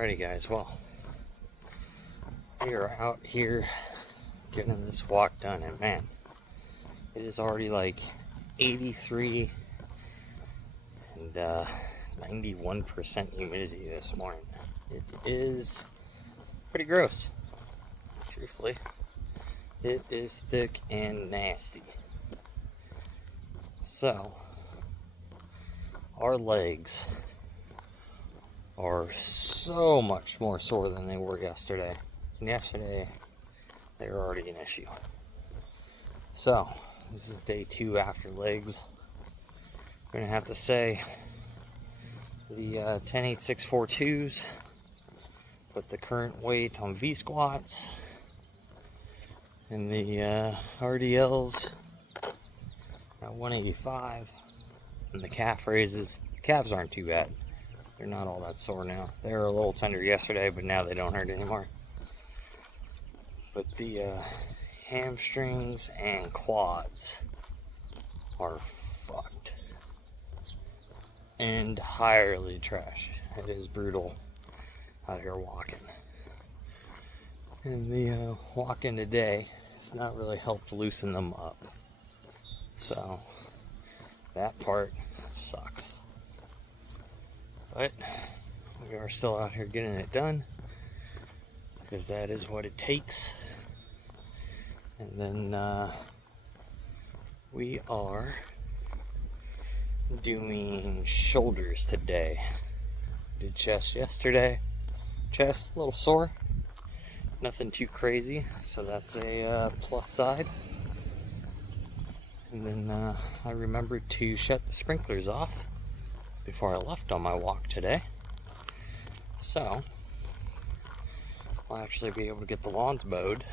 Alrighty guys, well, we are out here getting this walk done, and man, it is already like 83 and 91% humidity this morning. It is pretty gross, truthfully. It is thick and nasty. So, our legs are so much more sore than they were yesterday. And yesterday, they were already an issue. So, this is day 2 after legs. I'm gonna have to say the 10-8-6-4-2s, put the current weight on V squats, and the RDLs at 185, and the calf raises. The calves aren't too bad. They're not all that sore now. They were a little tender yesterday, but now they don't hurt anymore. But the hamstrings and quads are fucked. Entirely trash. It is brutal out here walking. And the walking today has not really helped loosen them up. So, that part sucks. But we are still out here getting it done, because that is what it takes. And then we are doing shoulders today. Did chest yesterday. Chest a little sore, nothing too crazy, so that's a plus side. And then I remembered to shut the sprinklers off before I left on my walk today, so I'll actually be able to get the lawns mowed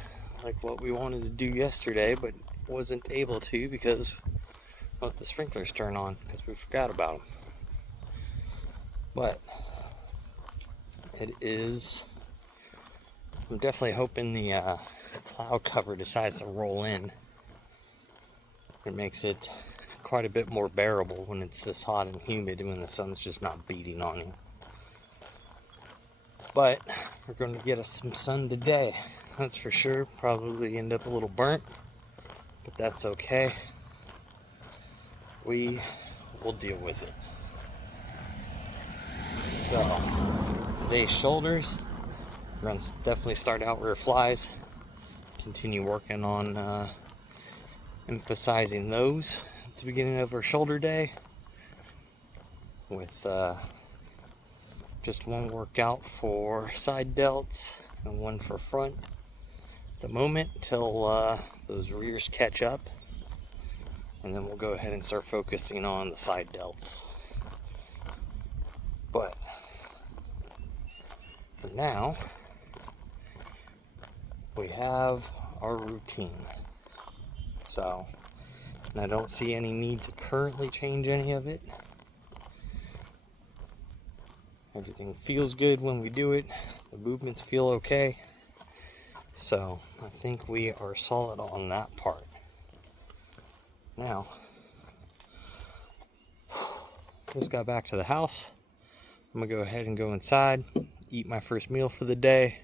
like what we wanted to do yesterday, but wasn't able to because the sprinklers turn on because we forgot about them. But it is, I'm definitely hoping the cloud cover decides to roll in. It makes it quite a bit more bearable when it's this hot and humid and when the sun's just not beating on you. But we're going to get us some sun today, that's for sure. Probably end up a little burnt, but that's okay. We will deal with it. So today's shoulders, we're going to definitely start out where it flies, continue working on emphasizing those at the beginning of our shoulder day, with just one workout for side delts and one for front at the moment till those rears catch up, and then we'll go ahead and start focusing on the side delts. But for now, we have our routine. So, and I don't see any need to currently change any of it. Everything feels good when we do it. The movements feel okay. So, I think we are solid on that part. Now, just got back to the house. I'm gonna go ahead and go inside, eat my first meal for the day,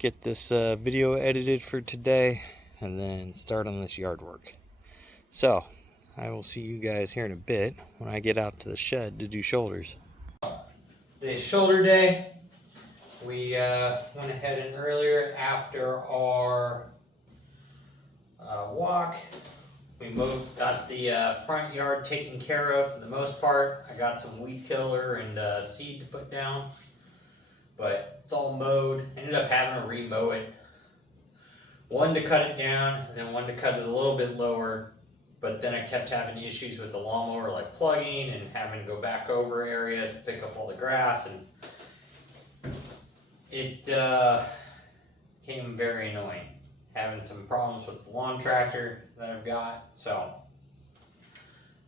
get this video edited for today, and then start on this yard work. So, I will see you guys here in a bit when I get out to the shed to do shoulders. Today's shoulder day. We went ahead and earlier after our walk, we got the front yard taken care of for the most part. I got some weed killer and seed to put down, but it's all mowed. Ended up having to re-mow it. One to cut it down, and then one to cut it a little bit lower, but then I kept having issues with the lawnmower, like plugging and having to go back over areas to pick up all the grass, and it became very annoying. Having some problems with the lawn tractor that I've got, so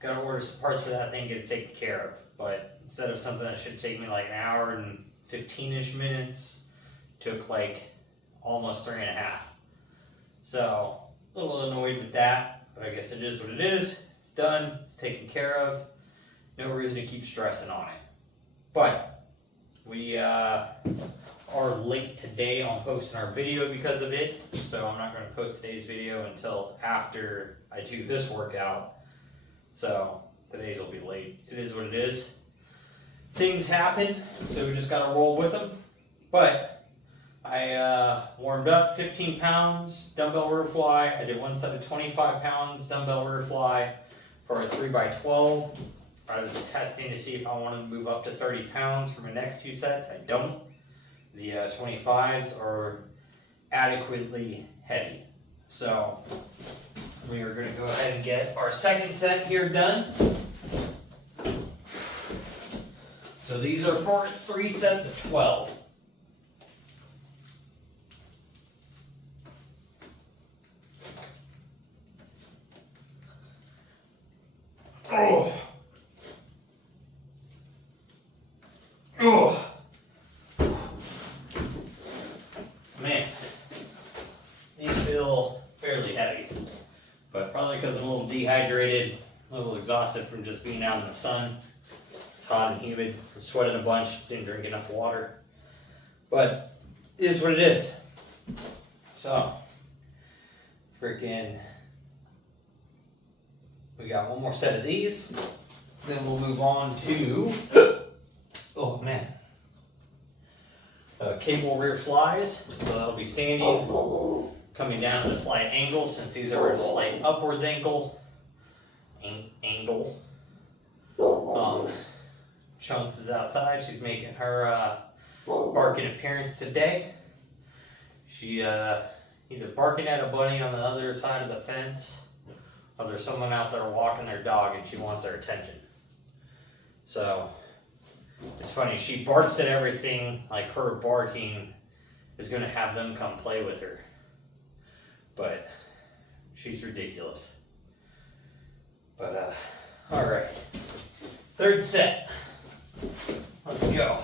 gotta order some parts for that thing, get it taken care of. But instead of something that should take me like an hour and 15-ish minutes, took like almost 3.5. So, a little annoyed with that, but I guess it is what it is. It's done, it's taken care of. No reason to keep stressing on it. But We are late today on posting our video because of it, so I'm not going to post today's video until after I do this workout. So today's will be late. It is what it is. Things happen, so we just got to roll with them. But I warmed up 15 pounds dumbbell row fly. I did one set of 25 pounds dumbbell row fly for a 3x12. I was testing to see if I wanted to move up to 30 pounds for my next two sets. I don't. The 25s are adequately heavy. So we are going to go ahead and get our second set here done. So these are for 3 sets of 12. Oh. Oh. Man, these feel fairly heavy, but probably because I'm a little dehydrated, a little exhausted from just being out in the sun. It's hot and humid, I'm sweating a bunch, didn't drink enough water, but it is what it is. So, freaking, we got one more set of these, then we'll move on to, oh man, cable rear flies. So that'll be standing, coming down at a slight angle, since these are a slight upwards angle. Chunks is outside. She's making her barking appearance today. She either barking at a bunny on the other side of the fence, or there's someone out there walking their dog and she wants their attention. So it's funny, she barks at everything, like her barking is going to have them come play with her. But she's ridiculous. But, alright. Third set. Let's go.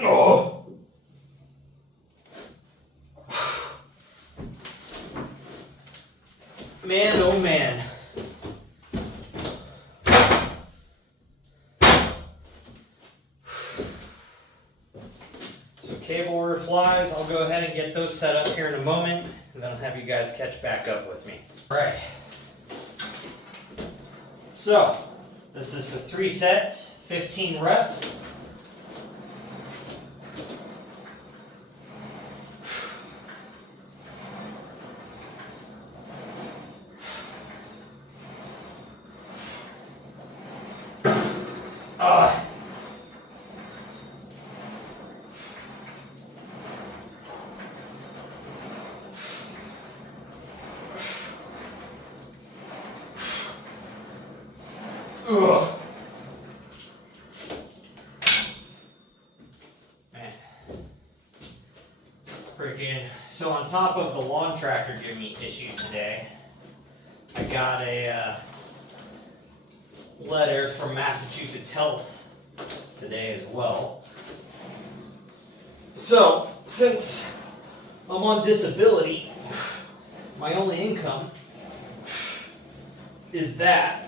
Oh! Man, oh man. So cable rear flies, I'll go ahead and get those set up here in a moment, and then I'll have you guys catch back up with me. All right. So, this is for 3 sets, 15 reps. Man. Freaking, so on top of the lawn tractor giving me issues today, I got a letter from Massachusetts Health today as well. So, since I'm on disability, my only income is that,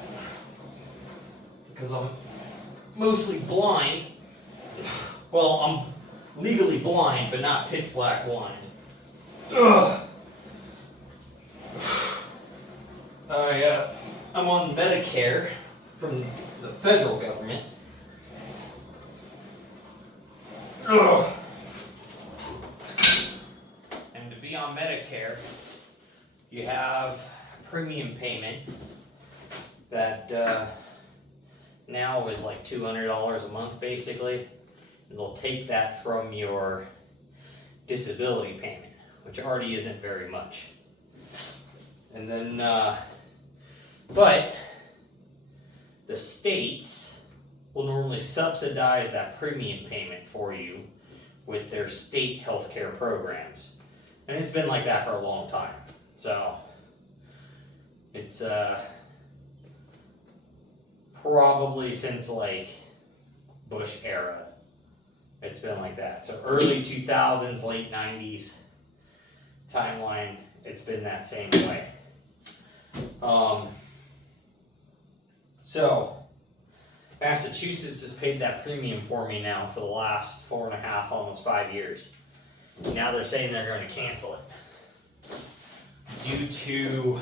because I'm mostly blind. Well, I'm legally blind, but not pitch black blind. Ugh. I'm on Medicare from the federal government. Ugh. And to be on Medicare, you have premium payment that now is like $200 a month basically. And they'll take that from your disability payment, which already isn't very much. And then, but the states will normally subsidize that premium payment for you with their state healthcare programs. And it's been like that for a long time. So it's probably since like Bush era. It's been like that. So early 2000s, late 90s timeline. it's been that same way. So Massachusetts has paid that premium for me now for the last 4.5, almost 5 years. Now they're saying they're going to cancel it due to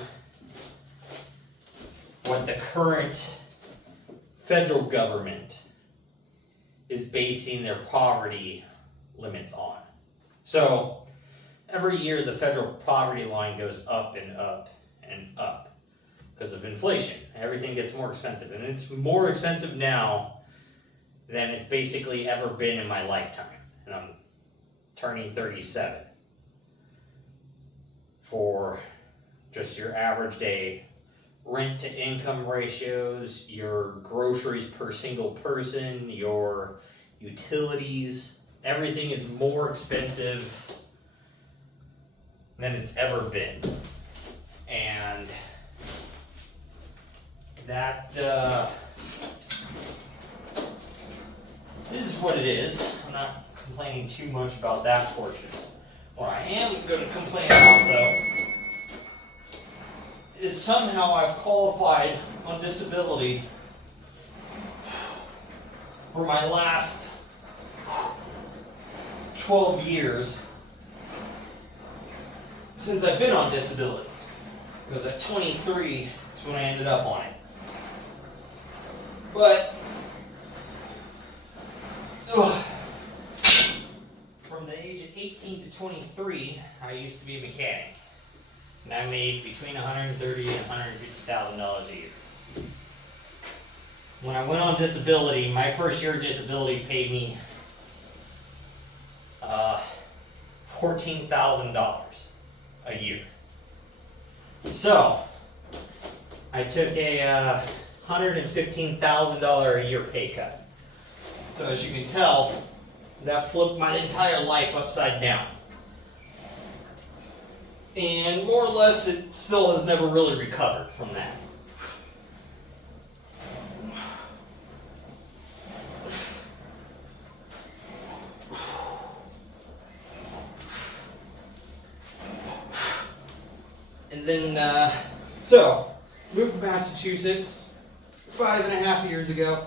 what the current federal government is basing their poverty limits on. So every year the federal poverty line goes up and up and up because of inflation. Everything gets more expensive, and it's more expensive now than it's basically ever been in my lifetime. And I'm turning 37. For just your average day, rent to income ratios, your groceries per single person, your utilities, everything is more expensive than it's ever been. And that is what it is. I'm not complaining too much about that portion. What I am going to complain about, though, is somehow I've qualified on disability for my last 12 years since I've been on disability. Because at 23 is when I ended up on it. But from the age of 18 to 23, I used to be a mechanic. And I made between $130,000 and $150,000 a year. When I went on disability, my first year of disability paid me $14,000 a year. So I took a $115,000 a year pay cut. So as you can tell, that flipped my entire life upside down. And more or less, it still has never really recovered from that. And then, so, moved to Massachusetts 5.5 years ago.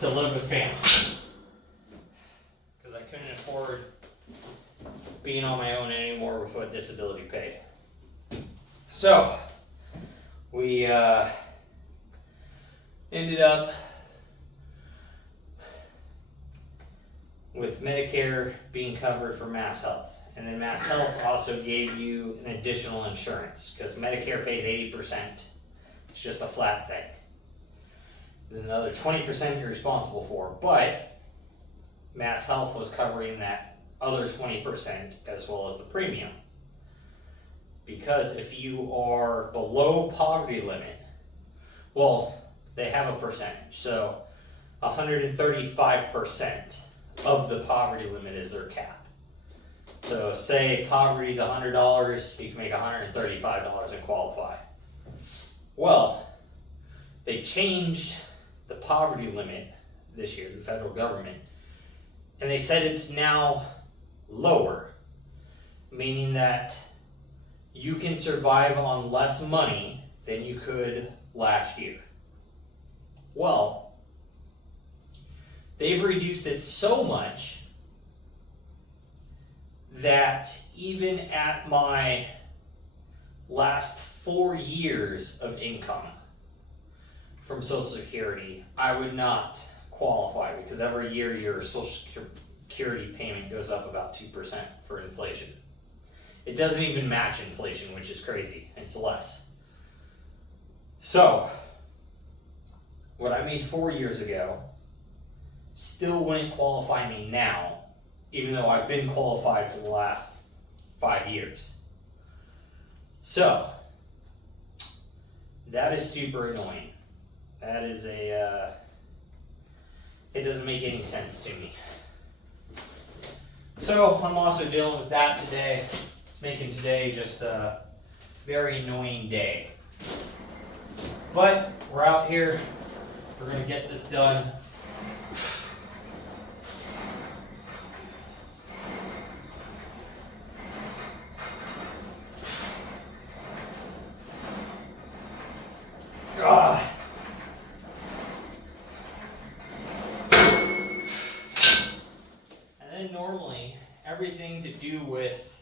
To live with family. Because I couldn't afford being on my own anymore with what disability paid. So, we ended up with Medicare being covered for Mass Health. And then Mass Health also gave you an additional insurance because Medicare pays 80%. It's just a flat thing. Then the other 20% you're responsible for. But Mass Health was covering that other 20% as well as the premium. Because if you are below poverty limit, well, they have a percentage. So 135% of the poverty limit is their cap. So say poverty is $100, you can make $135 and qualify. Well, they changed the poverty limit this year, the federal government, and they said it's now lower, meaning that you can survive on less money than you could last year. Well, they've reduced it so much that even at my last 4 years of income from Social Security, I would not qualify because every year your Social Security payment goes up about 2% for inflation. It doesn't even match inflation, which is crazy. It's less. So, what I made 4 years ago still wouldn't qualify me now, even though I've been qualified for the last 5 years. So, that is super annoying. That is it doesn't make any sense to me. So, I'm also dealing with that today. It's making today just a very annoying day. But, we're out here. We're going to get this done. everything to do with,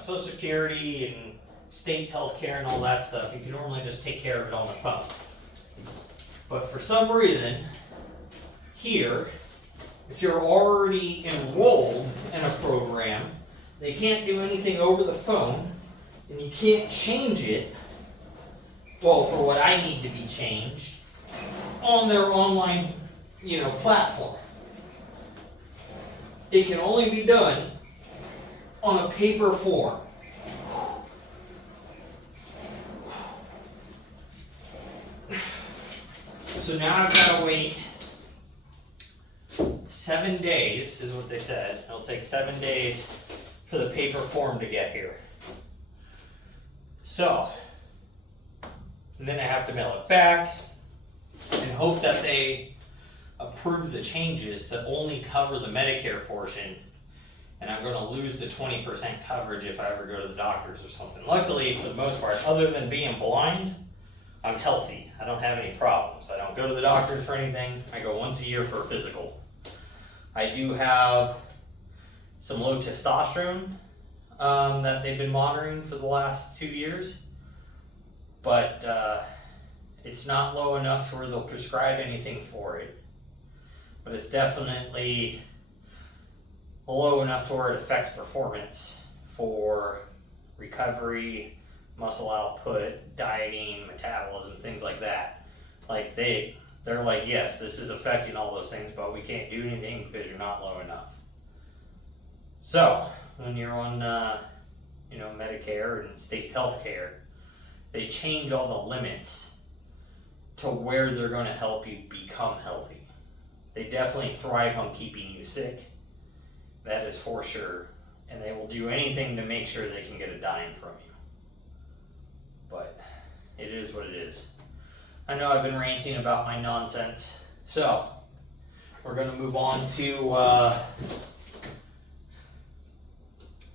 Social Security and state health care and all that stuff, you can normally just take care of it on the phone. But for some reason, here, if you're already enrolled in a program, they can't do anything over the phone, and you can't change it, well, for what I need to be changed, on their online, platform. It can only be done on a paper form. So now I've got to wait 7 days, is what they said. It'll take 7 days for the paper form to get here. So, and then I have to mail it back and hope that they approve the changes to only cover the Medicare portion, and I'm going to lose the 20% coverage if I ever go to the doctors or something. Luckily, for the most part, other than being blind, I'm healthy. I don't have any problems. I don't go to the doctors for anything. I go once a year for a physical. I do have some low testosterone that they've been monitoring for the last 2 years, but it's not low enough to where they'll prescribe anything for it. But it's definitely low enough to where it affects performance for recovery, muscle output, dieting, metabolism, things like that. Like they're like, yes, this is affecting all those things, but we can't do anything because you're not low enough. So when you're on, Medicare and state health care, they change all the limits to where they're going to help you become healthy. They definitely thrive on keeping you sick. That is for sure. And they will do anything to make sure they can get a dime from you. But it is what it is. I know I've been ranting about my nonsense. So, we're going to move on to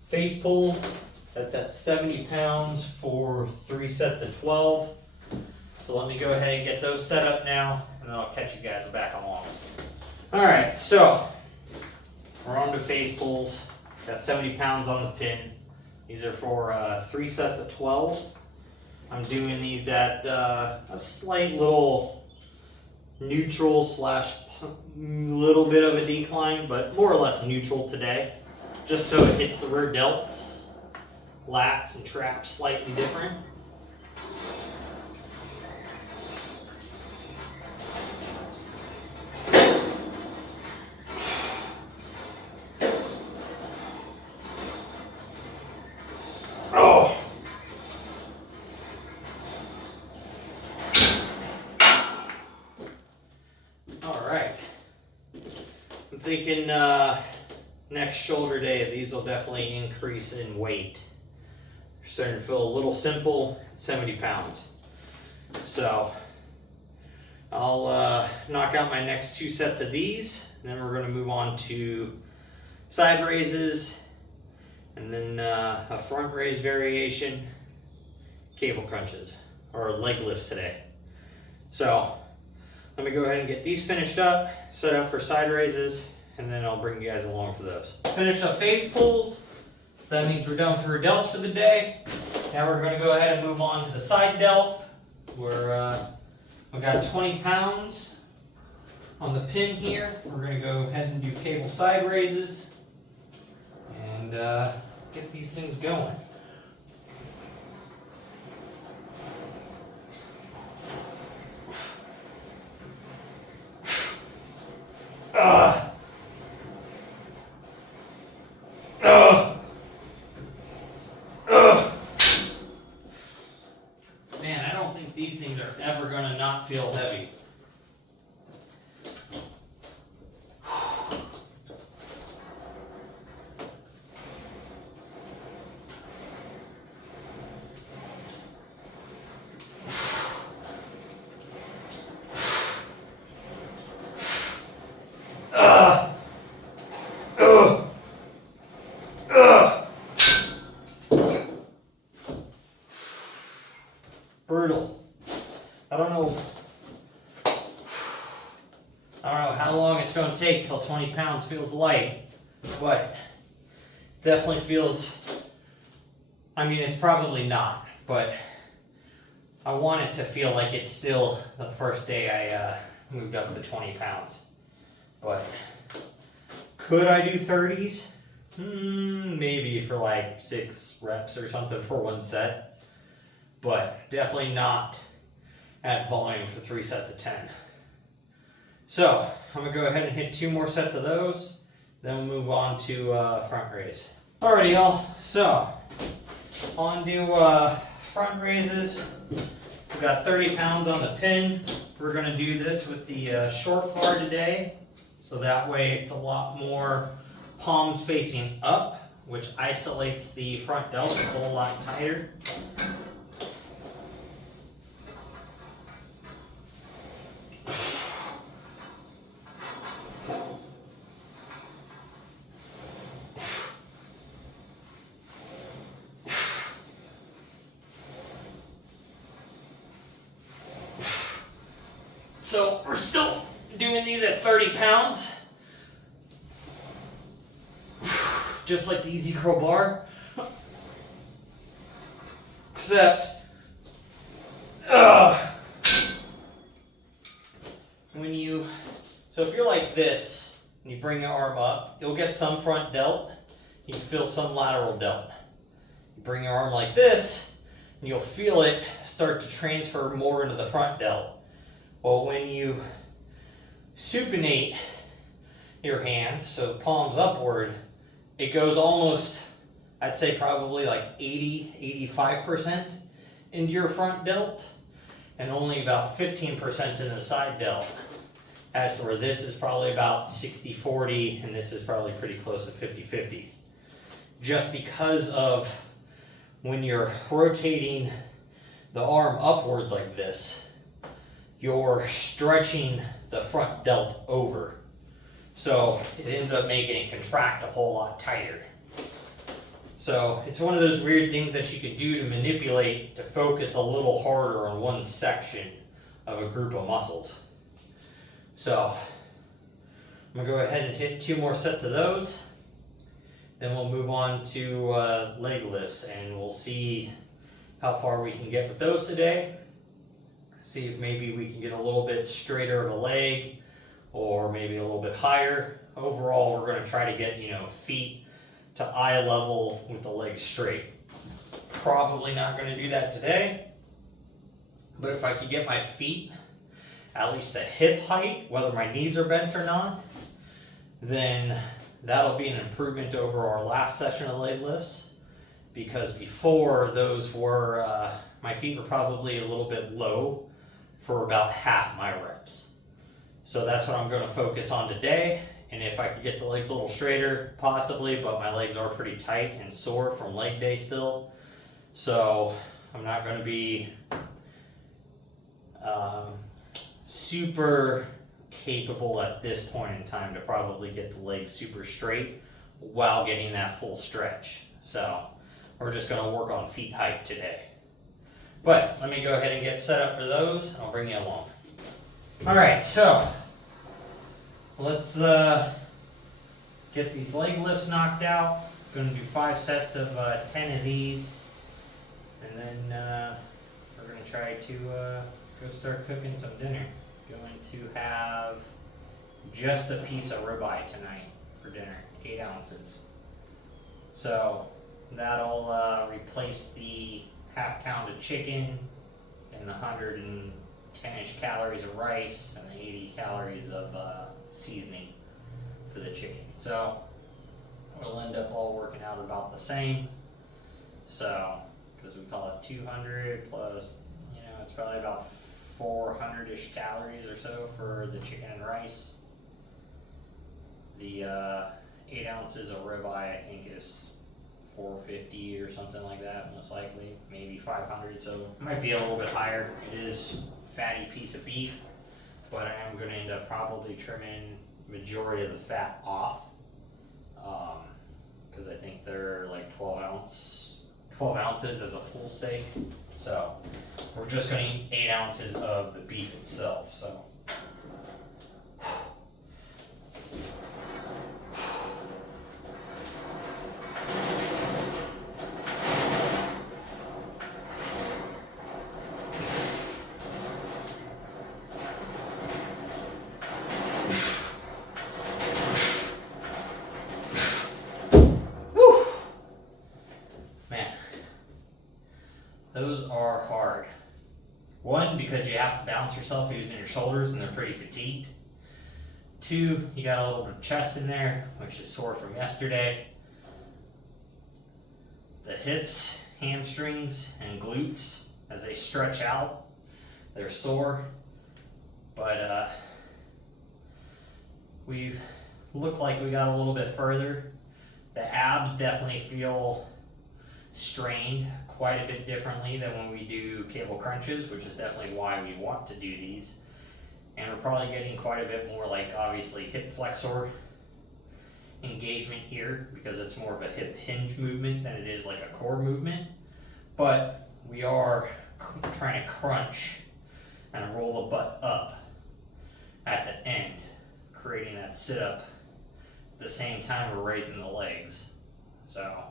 face pulls. That's at 70 pounds for 3 sets of 12. So let me go ahead and get those set up now, and then I'll catch you guys back along. Alright, so we're on to face pulls. Got 70 pounds on the pin. These are for 3 sets of 12. I'm doing these at a slight little neutral slash little bit of a decline, but more or less neutral today, just so it hits the rear delts, lats, and traps slightly different. Thinking next shoulder day, these will definitely increase in weight. They're starting to feel a little simple at 70 pounds. So I'll knock out my next 2 sets of these, and then we're going to move on to side raises, and then a front raise variation, cable crunches, or leg lifts today. So let me go ahead and get these finished up, set up for side raises, and then I'll bring you guys along for those. Finished up face pulls, so that means we're done for delts for the day. Now we're going to go ahead and move on to the side delt, where we've got 20 pounds on the pin here. We're going to go ahead and do cable side raises and get these things going. Man, I don't think these things are ever going to not feel heavy. Brutal. I don't know how long it's going to take till 20 pounds feels light, but Definitely feels, I mean, it's probably not, but I want it to feel like it's still the first day I moved up to 20 pounds. But could I do 30s? Maybe for like 6 reps or something for one set. But definitely not at volume for 3 sets of 10. So I'm gonna go ahead and hit 2 more sets of those. Then we'll move on to front raise. Alrighty y'all, so on to front raises. We've got 30 pounds on the pin. We're gonna do this with the short bar today. So that way it's a lot more palms facing up, which isolates the front delt a whole lot tighter. So we're still doing these at 30 pounds. Just like the Easy Curl bar. Except, so if you're like this, and you bring the arm up, you'll get some front delt, you can feel some lateral delt. You bring your arm like this, and you'll feel it start to transfer more into the front delt. Well, when you supinate your hands, so palms upward, it goes almost, I'd say probably like 80, 85% into your front delt, and only about 15% in the side delt. As to where this is probably about 60-40, and this is probably pretty close to 50-50. Just because of when you're rotating the arm upwards like this, you're stretching the front delt over. So it ends up making it contract a whole lot tighter. So it's one of those weird things that you can do to manipulate to focus a little harder on one section of a group of muscles. So I'm gonna go ahead and hit 2 more sets of those. Then we'll move on to leg lifts, and we'll see how far we can get with those today. See if maybe we can get a little bit straighter of a leg, or maybe a little bit higher. Overall, we're going to try to get, feet to eye level with the legs straight. Probably not going to do that today, but if I could get my feet at least a hip height, whether my knees are bent or not, then that'll be an improvement over our last session of leg lifts, because before those were, my feet were probably a little bit low for about half my reps. So that's what I'm going to focus on today. And if I could get the legs a little straighter, possibly, but my legs are pretty tight and sore from leg day still. So I'm not going to be super capable at this point in time to probably get the legs super straight while getting that full stretch. So we're just going to work on feet height today. But let me go ahead and get set up for those, and I'll bring you along. Alright, so let's get these leg lifts knocked out. I'm going to do 5 sets of 10 of these, and then we're going to try to go start cooking some dinner. Going to have just a piece of ribeye tonight for dinner, 8 ounces. So that'll replace the half pound of chicken and the 110-ish calories of rice and the 80 calories of seasoning for the chicken. So it'll end up all working out about the same. So, because we call it 200 plus, it's probably about 400-ish calories or so for the chicken and rice. The 8 ounces of ribeye, I think, is 450 or something like that, most likely, maybe 500, so it might be a little bit higher. It is a fatty piece of beef, but I am going to end up probably trimming the majority of the fat off, because I think they're like 12 ounces as a full steak. So we're just going to eat 8 ounces of the beef itself. So those are hard. One, because you have to balance yourself using your shoulders and they're pretty fatigued. Two, you got a little bit of chest in there, which is sore from yesterday. The hips, hamstrings, and glutes, as they stretch out, they're sore. But we look like we got a little bit further. The abs definitely feel strained quite a bit differently than when we do cable crunches, which is definitely why we want to do these. And we're probably getting quite a bit more, like, obviously hip flexor engagement here, because it's more of a hip hinge movement than it is like a core movement. But we are trying to crunch and roll the butt up at the end, creating that sit up at the same time we're raising the legs. So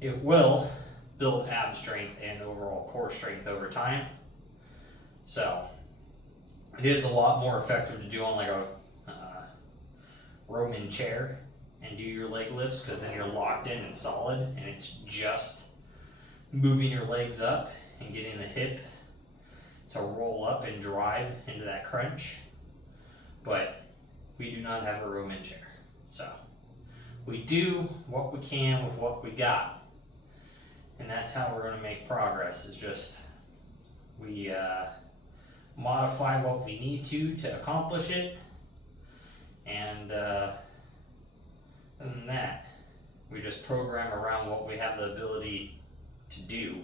it will build ab strength and overall core strength over time. So it is a lot more effective to do on like a Roman chair and do your leg lifts, because then you're locked in and solid, and it's just moving your legs up and getting the hip to roll up and drive into that crunch. But we do not have a Roman chair, so we do what we can with what we got, and that's how we're going to make progress. Is just we modify what we need to accomplish it, and other than that, we just program around what we have the ability to do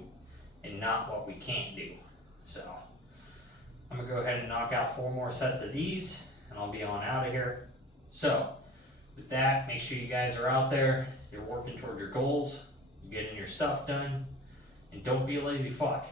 and not what we can't do. So I'm gonna go ahead and knock out 4 more sets of these, and I'll be on out of here. So with that, make sure you guys are out there, you're working toward your goals, you're getting your stuff done, and don't be a lazy fuck.